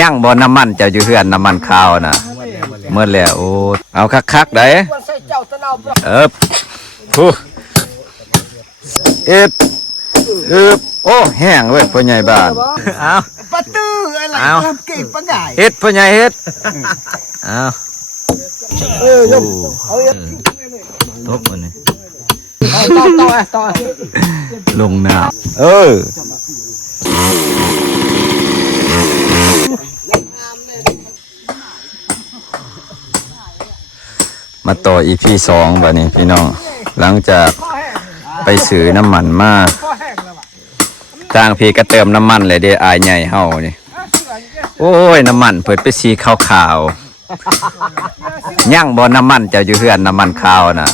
ย่างบ่น้ำมันเจ้าอยู่เฮือนน้ำมันขาวน่ะเมื่อแล้วโอ้เอาคักๆได้ผู้โอ้แห้งเว้ยพ่อใหญ่บ้านเอาปะตื้ออะไรเก็บปะไงเฮ็ดพ่อใหญ่เฮ็ดเอายกเอาทบมันนี่ต่อลงน้ำมาต่อ EP 2บัดนี้พี่น้องหลังจากไปซื้อน้ำมันมาทางพี่ก็เติมน้ำมันเลยเด้อายใหญ่เฮานี่โอ้ยน้ำมันเปิดไปสีขาวๆย่างบ่น้ำมันเจ้าอยู่เฮือนน้ำมันขาวน่ะ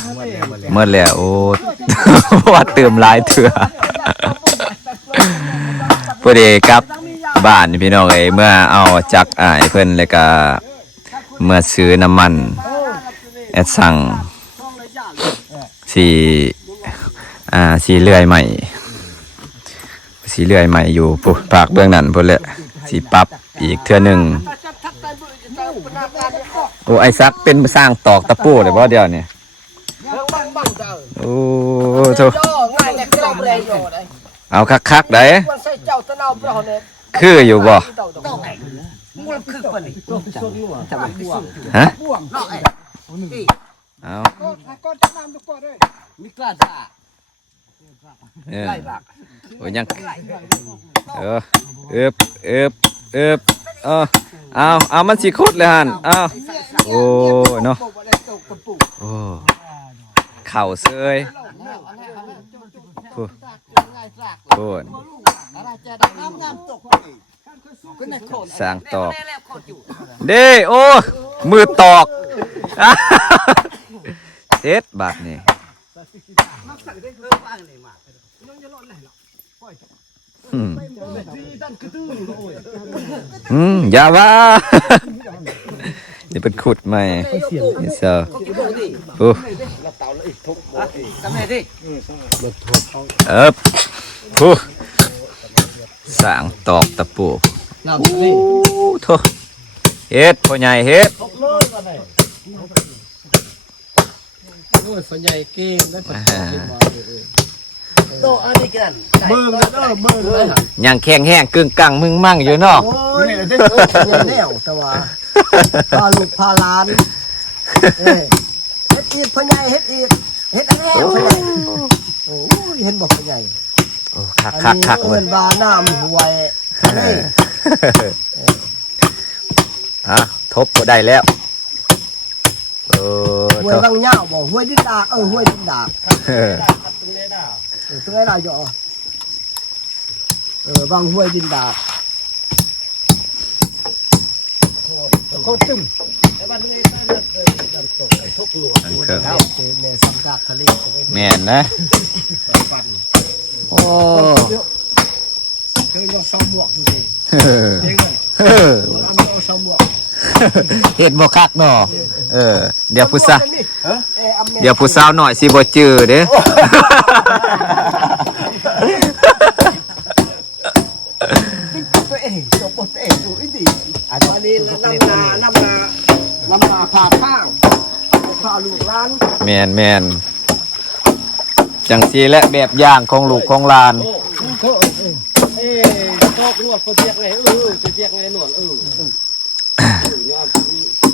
เมื่อแล้วโอ้ว่าเติมหลายเถื่อพอดีกับบ้านพี่น้องเอ้ยเมื่อเอาจักอายเพิ่นแล้วก็เมื่อซื้อน้ำมันแอดสั่งสีเลื่อยใหม่อยู่ปุ๊บปากเบื้องนั้นพุ่นแหละสีปรับอีกเทื่อหนึ่งโอ้ไอ้ซักเป็นสร้างตอกตะปูเลยเพราะเดียวเนี่ยโอ้โธ่เอาคักๆได้คืออยู่บ่ฮะเอาโอ้ยังเอามันสิคุดเลยฮันโอ้เนาะโอ้เข่าเซยโอ้สร้างตอกเด้โอ้มือตอกเซ็ตบาทนี่อย่าว่านี่เป็นขุดใหม่นี่เซอร์ผู้สร้างตอกตะปูโธ่เฮ็ดพ่อใหญ่เฮ็ดส่วนใหญ่เก่งได้ผลโตอันนี้กันเบิ่งเลยยังแข็งแห้งกึ่งกังมึงมั่งอยู่เนาะโอ้ยได้แนวแต่ว่าพาลูกพาหลานเฮ็ดอีกพ่อใหญ่เฮ็ดอีกเฮ็ดอันนี้พ่อใหญ่โอ้ยเห็นบอกพ่อใหญ่โอ้คักเงินบาน้ำหวยทบก็ได้แล้วห้วยบางเหย้าบอกห้วยดินดากห้วยดินดากตัวไหนล่ะย่อบางห้วยดินดากโคตรตึ้มแม่นนะโอ้เคยยกซอมหมวกดูดิเห็นบ่คักเนาะเดี๋ยวผู้สาวหน่อยสิบ่จื้อเด้ตัวเองจบตัวเองดูอีดีอันนี้น้ำนาผ่าข้างผ่าลูกหลานแม่นจังสีและแบบอย่างของลูกของหลานชอบรวดเปียกเลยเปียกเลยหนวด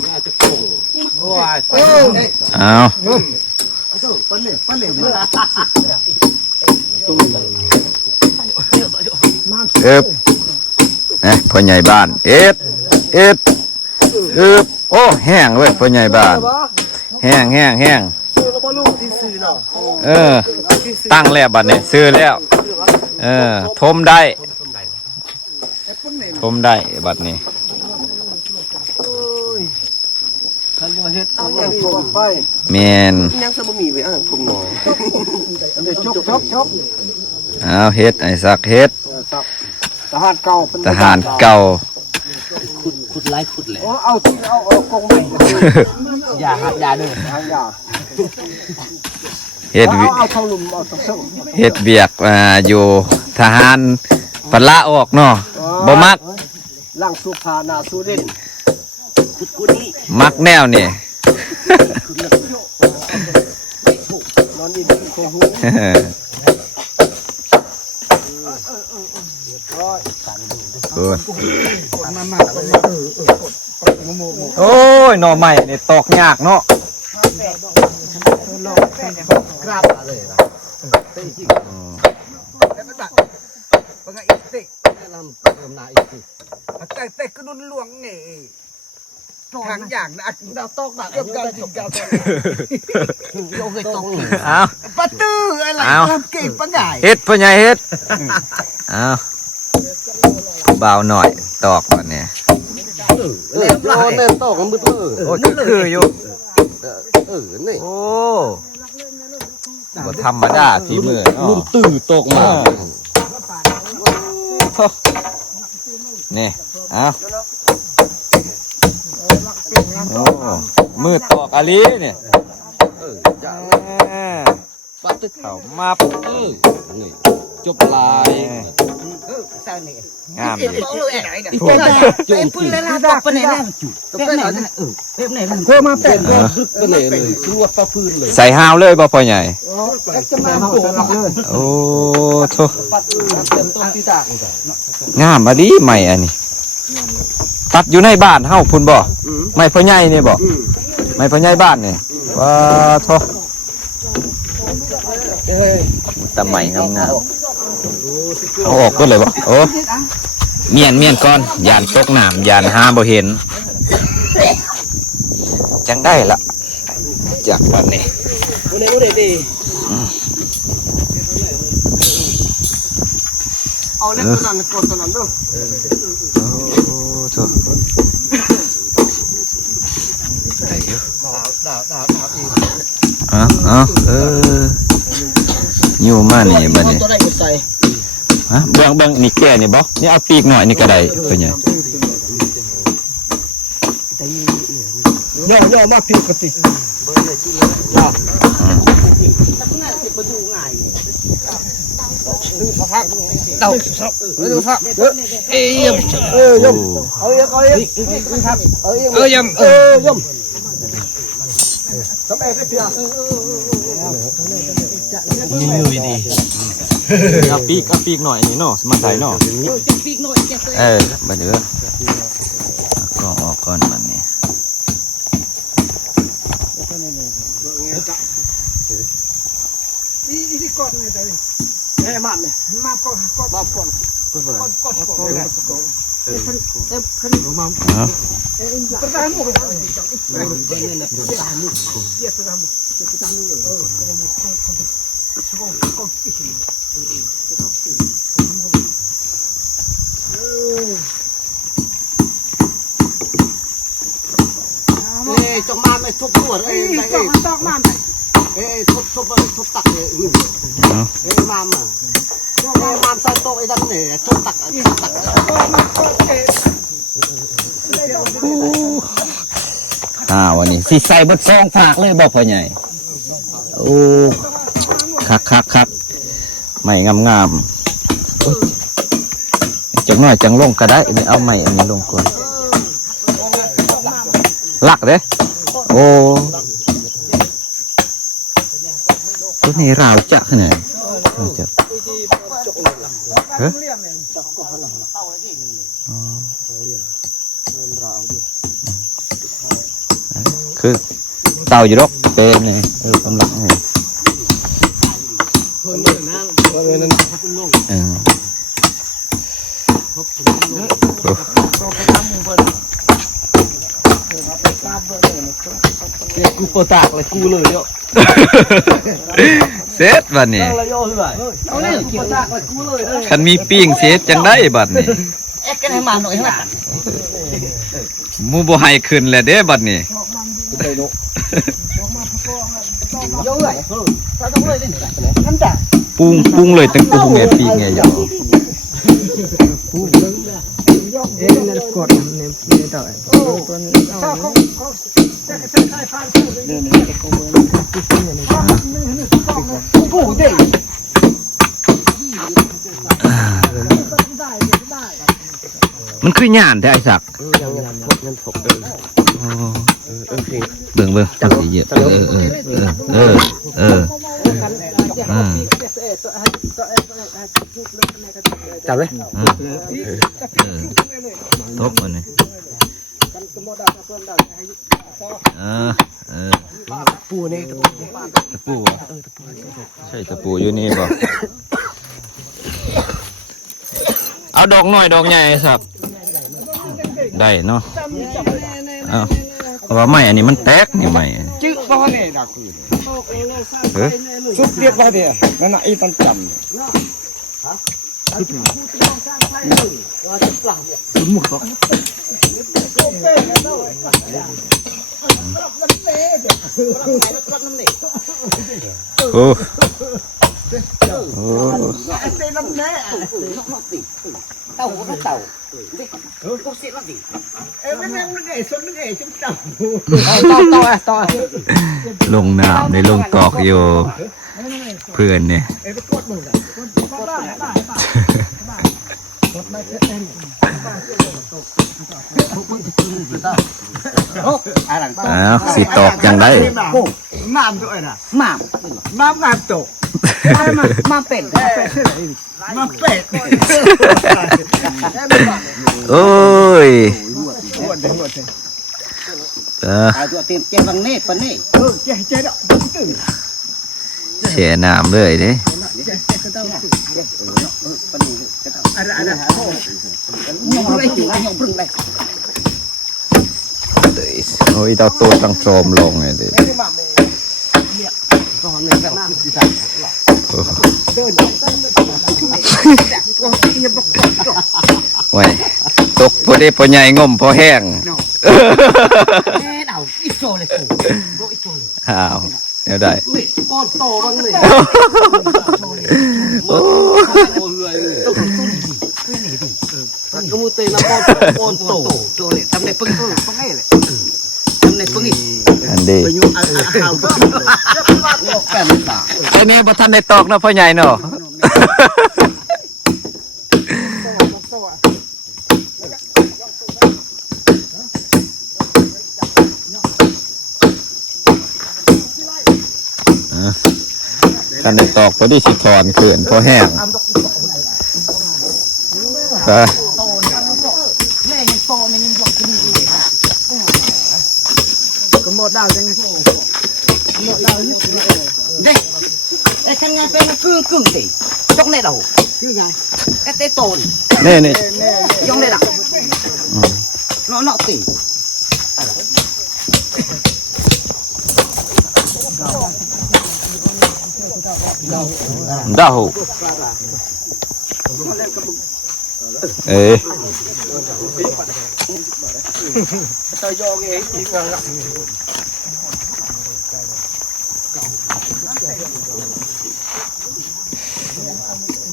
น่าจะโกงเอาพ่อใหญ่บ้านเอ็ดโอ้แห้งเว้ยพ่อใหญ่บ้านแห้งตั้งแล้วบัดนี้ซื้อแล้วทมได้บัดนี้แมนยังสมมีไว้ผมหนอชกเอาเฮ็ดไอ้สักเฮ็ดทหารเก่าขุดไล่ขุดแหละเอากงใหม่อย่าเด้ออย่าเฮ็ดเวียกอยู่ทหารปละออกเนาะบ่มัก ล่างสุภานาสุรินกุนี่ มักแนวนี่ นอนนี่โคหูโอ้ยหน่อใหม่นี่ตอกยากเนาะ กราบอะไรล่ะนำเติมนาอีกที แต่ก็นุ่นหลวงนี่ทางอย่างนะ ดาวตอกดาวเก็บกันจบดาวตอกโยกให้ตรง เอา ประตูอะไร เอา เก่งปัญญา เฮ็ดพ่อใหญ่เฮ็ดเอาเบาหน่อยตอกบัดนี้ รอเน้นตอกมันมืด โอ้คืออยู่ นี่ โอ้บ่ธรรมดาฝีมือ รุ่นตื่นตกมา นี่เอาโอ้มือตอกอะลีเนี่ย ปั๊บตึก เข้ามาป นี่จบลาย งามดี ถูกเป็นปืนเลยนะบอกไปไหนนั่น ก็เป็นอะไร เป็นไหนนั่นเพิ่มมาเป็น ดึกก็เลยสวดปลาพื้นเลย ใส่ห้าวเลยบ่พ่อใหญ่ จะมาโผล่มาเลย โอ้โถ เต็มต้นที่ตาก งามอะดีใหม่อันนี้ตัดอยู่ในบ้านเฮาพุ่นบ่ไม่พ่อใหญ่นี่บ่ไม่พ่อใหญ่บ้านนี่ว้าโถตะใหม่งามๆเอาออกก็เลยบ่โอ้เมียนก่อนยานตกน้ำยานหาบ่เห็นจังได้ละจากวันนี้ ดูเลยดีเอาเล็กตัวนั้นกดตัวนั้นด้วย โอ้โถได้อยู่ ดาวอีก เอาอยู่มานี่บัดนี้ ตัวไหนก็ใส่ ฮะเบิ่งนี่แก่นี่บ่นี่เอาปีกหน่อยนี่ก็ได้เพิ่นเนี่ย ย่อมาผิดปกติเต่าดูพักเอ้ยยมเอาเอ้ยยมสบายเพียง เอาปีกหน่อยนี่เนาะมาใส่เนาะบัดเด้อกล้องออกก่อนบัดนี้ นี่ก่อนเลยแต่ เฮ้ยมันเนี่ย มาก่อน มาก่อน ประธานหมู่ เอ้ยจงมาไม่ทุบตัวเอ้ย ตอกมัน เอ้ยทุบตักเลยเอ้ยมามใส่โต๊ะไอ้ดันเนี่ยทุบตักตัก วันนี้สิใส่เบิดซองฝากเลยบ่พ่อใหญ่โอ้คักไม่งามจังน้อยจังลงก็ได้เอาใหม่อันนี้ลงก่อนลักเด้โอ้ตัวนี้ราวจักเนี่ยจักคือเต่าอยู่รกเป็นนี่กำลังนี่กูเปิดตากเลยกูเลยเยอะ เซตบัดนี้ เอาเลยเปิดตากเลยกูเลย คันมีปิ้งเซตจังได้บัดนี้ เอ็กกันให้มาหน่อยให้มา มูบ่ให้ขึ้นแล้วเด้บัดนี้ เยอะเลยถ้าต้องเลยนั่นแต่ ปรุงเลยตั้งปรุงไงปิ้งไงอยู่ เอ็กนั่นกดเนี่ยต่อตัวนี้ผู้เด็ก มันคือหย่านแต่ไอ้สัก ยังถกเบิ่งจังสิเยอะจับเลยทบมันนี่ปูนี่ตะปูใช่ตะปูอยู่นี่บ่เอาดอกน้อยดอกใหญ่สักได้เนาะเพราะว่าไม้อันนี้มันแตกนี่ไม้จื้อบ่เนี่ยดอกคือสุดเรียกบ่เนี่ยนั่นน่ะอีตันจำโอ้ลงน้ำในลงตอกอยู่เพื่อนเนี่ยสิตอกยังได้น้ำด้วยนะน้ำงานตกมาเป็ดโอ้ยตัวเต็มเจ้าบังเน่ปนนี่เจ๊ดอกตื่นแช่น้ำเลยเด้โอ้ยเราตัวตั้งโจมลงไงดิไว้ตกพอดีพอใหญ่งมพอแห้งอ้าวเดี๋ยวได้ป้อนโตบ้างเลยก็มูเตนะป้อนโตโตเลยทำในปึ้งเลยทำในปึ้งอีกอันดีอันนี้บ่ทันได้ตอกเนาะพ่อใหญ่เนาะกันได้ตอกพอดีสิถอนเขื่อนพอแห้งก็หมดดาวจังไงหมดดาวเด็กไอ้ทำงานเป็นกึ่งสิจกในเราคือไงไอ้เต้โตนนี่ยองในหลักเนาะตีดาวตายองเองอีกแล้ว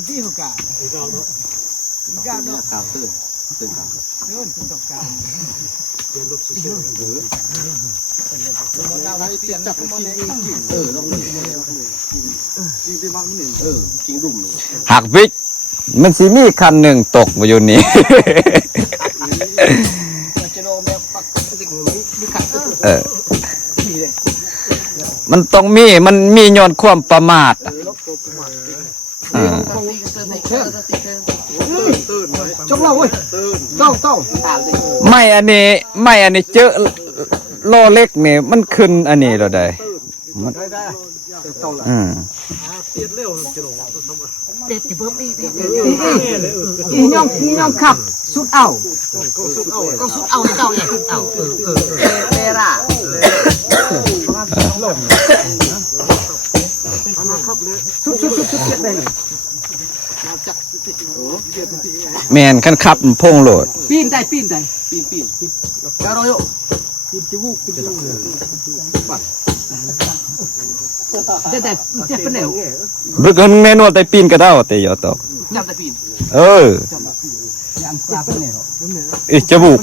ดีหัวกาก้าวก้าวตื่นตกกาหักวิกมันสิมีคันหนึ่งตกมาอยู่นี่มันต้องมันมีย้อนความประมาทจกเราเว้ยต้องไม่อันนี้เจอโลเล็กเนี่ยมันขึ้นอันนี้เราได้อีน้องขับสุดเอาก็สุดเอาเก่าสุดเอาเตระแมนขันขับพงโหลดปีนได้กระโดดจมูกแต่เป็นแนวบึกเงินแน่นอนแต่ปีนก็ได้แต่ยอตอกจับแต่ปีนจมูก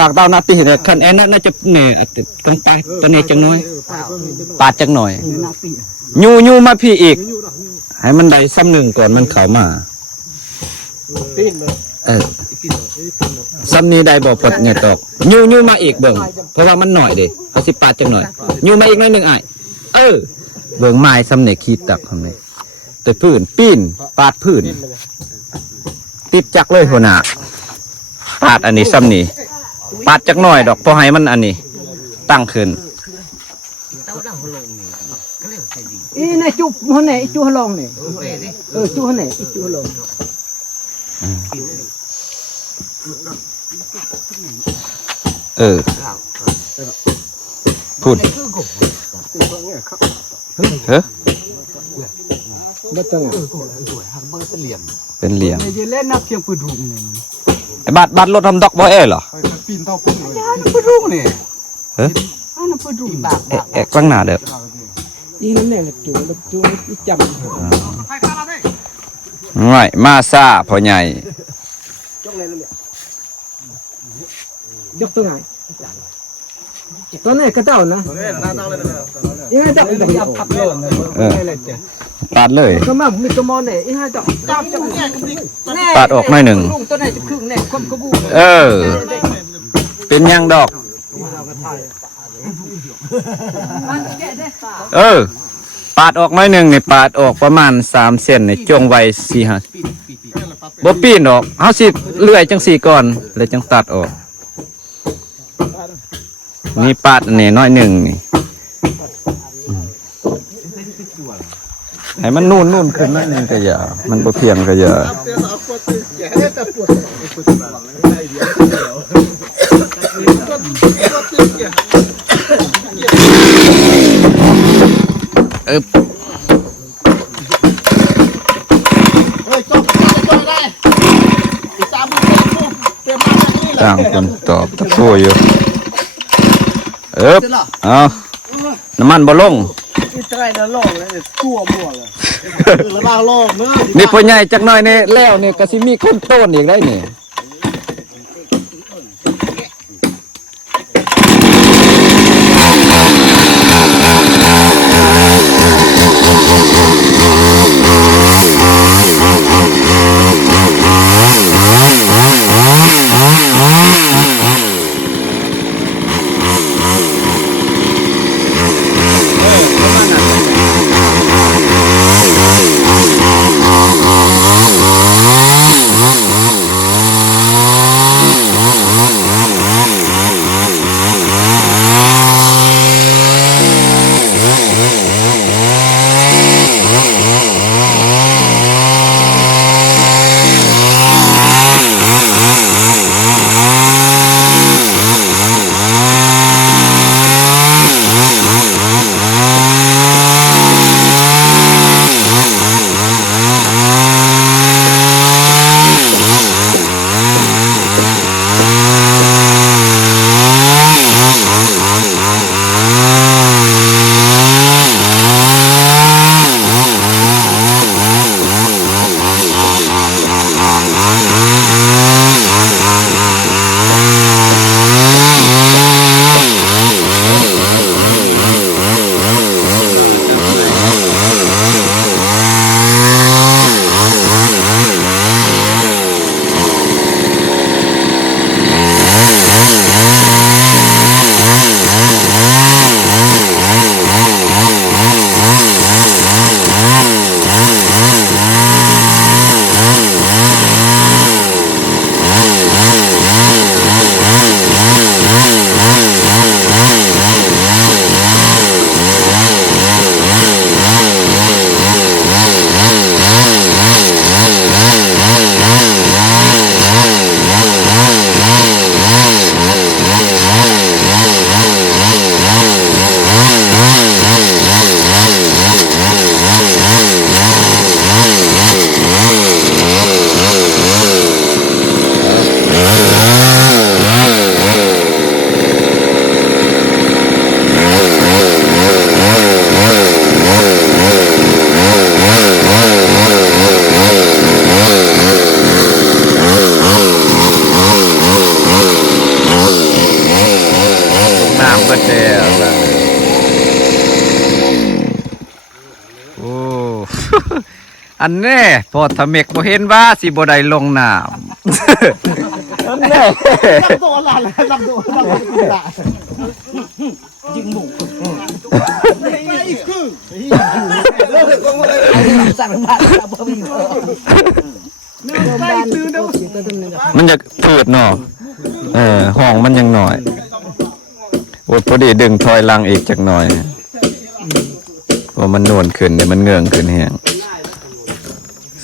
หากเตานาตีเนี่ยคันแอนน่าจะเนี่ยต้องตายตัวนี้จังน้อยปาดจังหน่อยยูมาพี่อีก ให้มันได้ซ้ำหนึ่งก่อนมันเข้ามา ปีนเลย ซ้ำนี้ได้บ่ปดเนี่ยตอกยูมาอีกเบิ่งเพราะว่ามันหน่อยเด้เอาสิปาดจังหน่อยยูมาอีกหน่อยหนึงอ้ายเบิ่งไม้ซ้ำเนี่ยขีดตักทำนี่แต่พื้นปีนปาดพื้นติดจักเลยหัวหน้าปาดอันนี้ซ้ำนี่ปาดจักหน่อยดอกพอให้มันอันนี้ตั้งขึ้น อีในจุบหัวไหนจุบลองนี่จุบหัวไหนจุบลอง พูดเฮ้ย บ่ต้อง เป็นเหลี่ยม จะเล่นนักเชียงปืนถุงนี่ ไอ้บัตรรถทำดอกบ่เอ้เหรอ ปีนเท่าปืนเลยปืนถุงนี่อันนั้นปืนถุง เอ๊ะตั้งหน้าเด้อ อีนั่นแม่จุบจุบอีจำ ง่ายมาซ่าพ่อใหญ่ ยกตัวไหนตอนไหนกระเจ้านะยังไงจับอีกแบบพับโลนเลย ปาดเลย ก็มามีตัวมอนเนี่ยยังไงจับ ปาดออกหน่อยหนึ่ง ตัวไหนจะครึ่งเนี่ยความกระบู เป็นยังดอก ปาดออกหน่อยหนึ่งเนี่ยปาดออกประมาณ3 เซนเนี่ยจงไว้4-5บ่ปีนออกเฮาสิเลื่อยจัง4ก่อนแล้วจังตัดออกนี่ปาดอันนี้น้อยหนึ่งนี่ให้มันนู่นขึ้นนั่นนึงก็อย่ามันบ่เพียงก็อย่าต่างคนตอบตะโกอยู่เอาน้ำมันบ่ลง นี่ไตรละลองเลยตัวม่วงเลยละบ้าลองเนาะ นี่พ่อใหญ่จักหน่อยนี่แล้วนี่ก็สิมีคนโต้นอีกได้นี่ อันแน่พอทำเมกบ่เห็นว่าสิบ่ได้ลงน้ำ อันแน่ ตั้งตัวหลานเลยตั้งตัวหลานยิงหมูไม่คือสั่งบ้านบ่มีมันจะพืดเนาะห้องมันยังหน่อยโอ้ยพอดีดึงถอยหลังอีกจักหน่อยว่ามันนวลขึ้นเนี่ยมันเงื่องขึ้นแฮง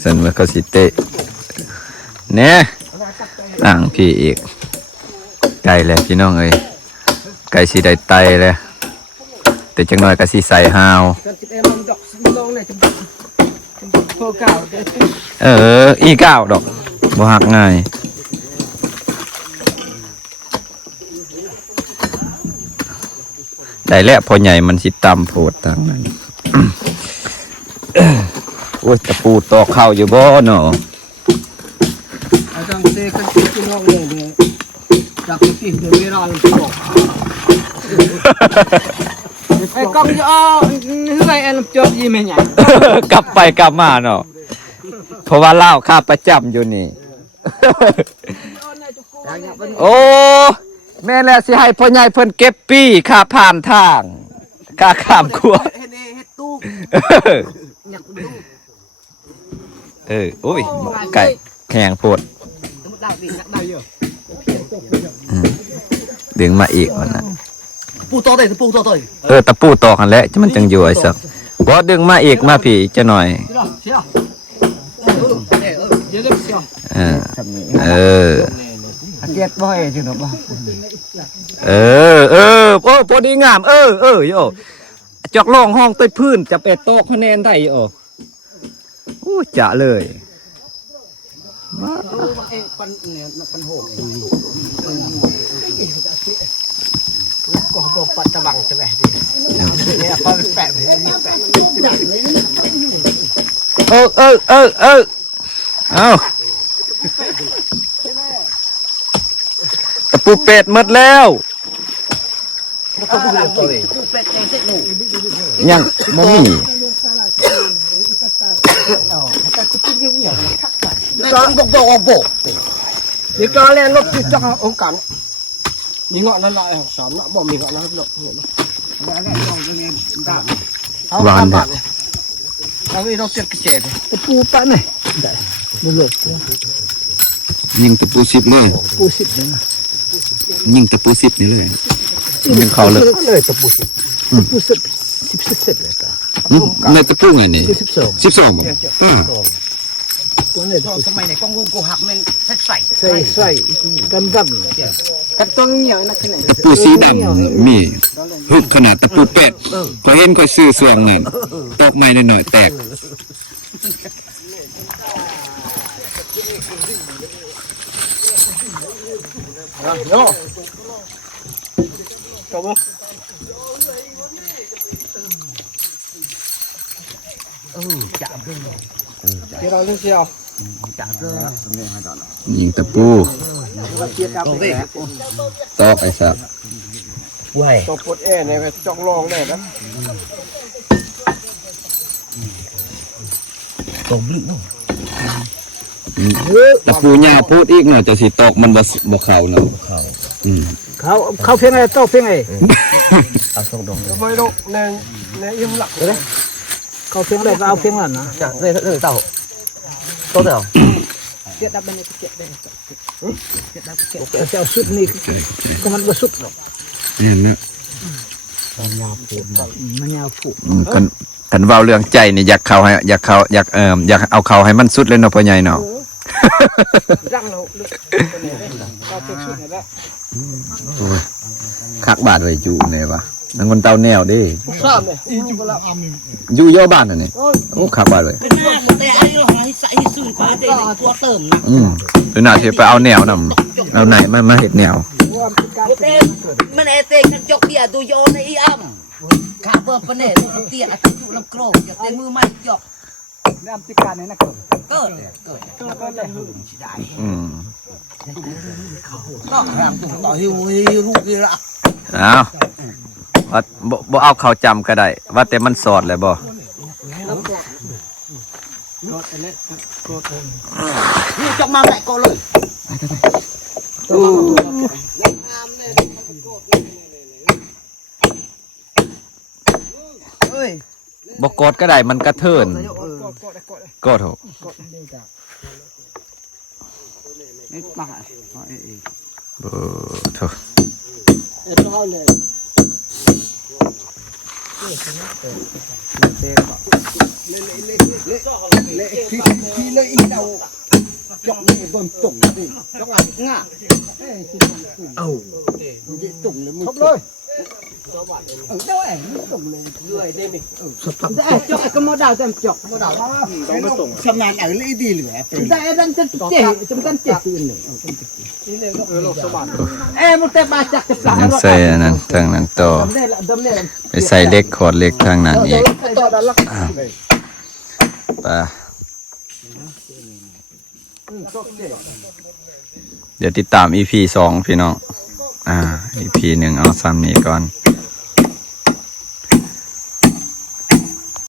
สันว่าเขาสิเตะเนี่ยอ่างพี่อีกไก่แล้วพี่น้องเอ้ยไก่สิได้ไตเลยแต่จักหน่อยก็สิใส่ฮาวอีก้าวดอกบ่หักง่ายได้แล้วพอใหญ่มันสิตำโพดทางนั้น โอ้ยตะปูตอกเข้าอยู่บ่เนาะ อาจารย์เตะกันที่น้องเองเนี่ยจากที่เดือดร้อนตกไอ้กองจะเอาเฮ้ยอันจบยี่แม่ใหญ่ กลับไปกลับมาเนาะเพราะว่าเล่าค่าประจำอยู่นี่ โอ้แม่แล้วสิให้พ่อใหญ่เพิ่นเก็บปีค่าผ่านทางค่าข้ามครัว เฮ็ดตู้ โอ้ยไก่แข็งโพดดึงมาอีกมันนะ ปูต่อเลยปูต่อเลย ตะปูตอกกันแหล้วมันจังอยู่ไอ้สักก็ดึงมาอีกมาพี่จะหน่อยเจ็ดบ่อยจริงหรอบ่โอ้พอดีงามโยจอกล่องห้องใต้พื้นจะเป็ดโต๊ะคะแนนได้โอ้จะเลยก็บอกปัตตะบังใช่ไหมเนี่ยพอแปะเอาตะปูเป็ดหมดแล้วยังบ่มี บอกนี่ก็เล่นรถที่จังองค์การมีเงาะนั่นลายสามละบ่มีเงาะนั่นหรอกหวานเนี่ย เอาไปเราเจ็ดกระเจ็ดปูปะเนี่ยไม่หลบ ยิงตะปูสิบเลย ปูสิบเนี่ย ยิงตะปูสิบนี่เลยยิงเขาเลย เลยตะปูสิบสิบเลยตา ในตะปูไงนี่ 12สมัยไหนกองงูกูหักมันใส่กันดำกันต้องเหนียวนักขนาด ตะปูสีดำมีหุบขนาดตะปูเป็ดพอเห็นค่อยซื้อส่วงนั่นตอกไม้หน่อยๆแตกโย่จบจับด้วยที่เราเลือกเชียวจับด้วยยิงตะปูตอกไอ้สักตกปวดแอร์เนี่ยจ้องลองได้นะตกลึกตะปูยาวพูดอีกหน่อยจะสิตอกมันบ่เข่าเนาะเขาเพียงไงโตเพียงไงเอาส่งดงไม่ดงในยิ้มหลักเลยเขาเพียงอะไรก็เอาเพียงนั้นนะจากเลยเต่าโตเต่าเจ็ดดับเป็นเจ็ดได้เจ็ดดับเจ็ดเจ้าสุดนี่ก็มันบ่สุดหรอกนี่นะมันยาวผูกกันเว้าเรื่องใจนี่อยากเอาเขาให้มันสุดเลยเนาะพ่อใหญ่เนาะรังเราก็เป็นสุดแล้วคักบาดไว้อยู่เนี่ยวะนั่งคนเตาแนวดิทราบเลยอยู่ย่อบ้านน่ะนี่โอ้คักบาดเลยแต่ไอ้เราให้ใส่สูงกว่าตัวเติมนะตัวหน้าสิไปเอาแนวนำเอาไหนมาเฮ็ดแนวมันเตะกันจกเดียดูโยนไอ้อ้ำขาเปิดปนเน่ดูเตี้ยตุ่ลำโกรกอย่าเตะมือไม่จกน้ำติการเนี่ยนะก็เลยได้ก็ทำตุ่ต่อหิวลูกกี่ละอ้าวบ่เอาเขาจำก็ได้ว่าแต่มันสอดเลยบ่ นี่จอกมาแหละก็เลย บกดก็ได้มันกระเทินกดโห ไม่มา โถ ที่เลยอีเราจอกนี่บนตุ่มนี่จอกง่ะตุ่มเลยมึงเลยได้จอกก็มาดาวเต็มจอกมาดาวชำนาญอะไรเลยดีเหลือได้ดันจะเจ๊จำกันเจ๊ตื่นเลยมุตเตบาจักจะปลา ยังใส่อันนั้นทางนั้นต่อไปใส่เล็กขอดเล็กทางนั้นอีกไปเดี๋ยวติดตาม EP 2พี่น้องEP 1เอาซ้ำนี้ก่อน